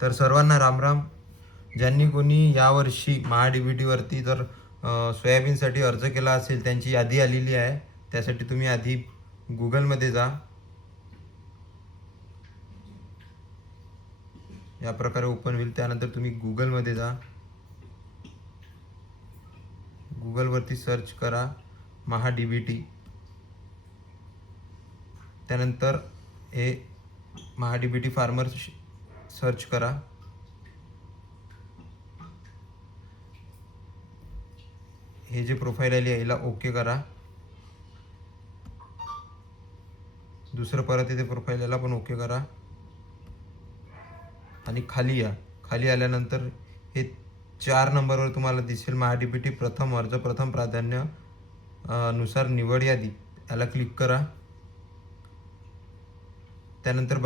तर सर्वांना रामराम. ज्यांनी कोणी यावर्षी महा-डी-बी-टीवरती जर सोयाबीनसाठी अर्ज केला असेल त्यांची यादी आलेली आहे. त्यासाठी तुम्ही आधी गुगलमध्ये जा. या प्रकारे ओपन होईल. त्यानंतर तुम्ही गुगलमध्ये जा. गुगलवरती सर्च करा महा-डी-बी-टी. त्यानंतर हे महा-डी-बी-टी फार्मर सर्च करा. हे जे प्रोफाईल आली आहे याला ओके करा. दुसरं परत इथे प्रोफाईल याला पण ओके करा आणि खाली या. खाली आल्यानंतर हे 4 नंबरवर तुम्हाला दिसेल महा-डी-बी-टी प्रथम अर्ज प्रथम प्राधान्य नुसार निवड यादी. याला क्लिक करा. त्यानंतर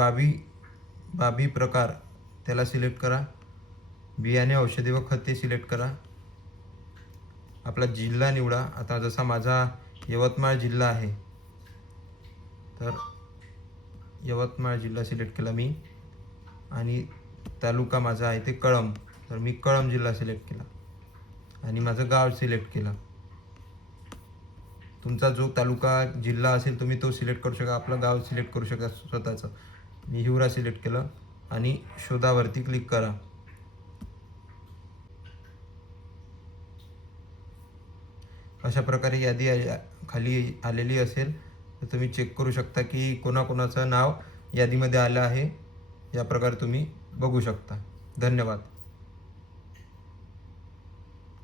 बाबी प्रकार त्याला सिलेक्ट करा. बियाणे औषधे व खते सिलेक्ट करा. आपला जिल्हा निवडा. आता जसा माझा यवतमाळ जिल्हा आहे तर यवतमाळ जिल्हा सिलेक्ट केला मी आणि तालुका माझा आहे ते कळंब, तर मी कळंब जिल्हा सिलेक्ट केला आणि माझं गाव सिलेक्ट केलं. तुमचा जो तालुका जिल्हा असेल तुम्ही तो सिलेक्ट करू शकता. आपलं गाव सिलेक्ट करू शकता स्वतःचं. मी हिवरा सिलेक्ट केलं आणि शोधावरती क्लिक करा. अशा प्रकारे यादी खाली आलेली असेल तर तुम्ही चेक करू शकता की कोणाकोणाचं नाव यादीमध्ये आलं आहे. या प्रकारे तुम्ही बघू शकता. धन्यवाद.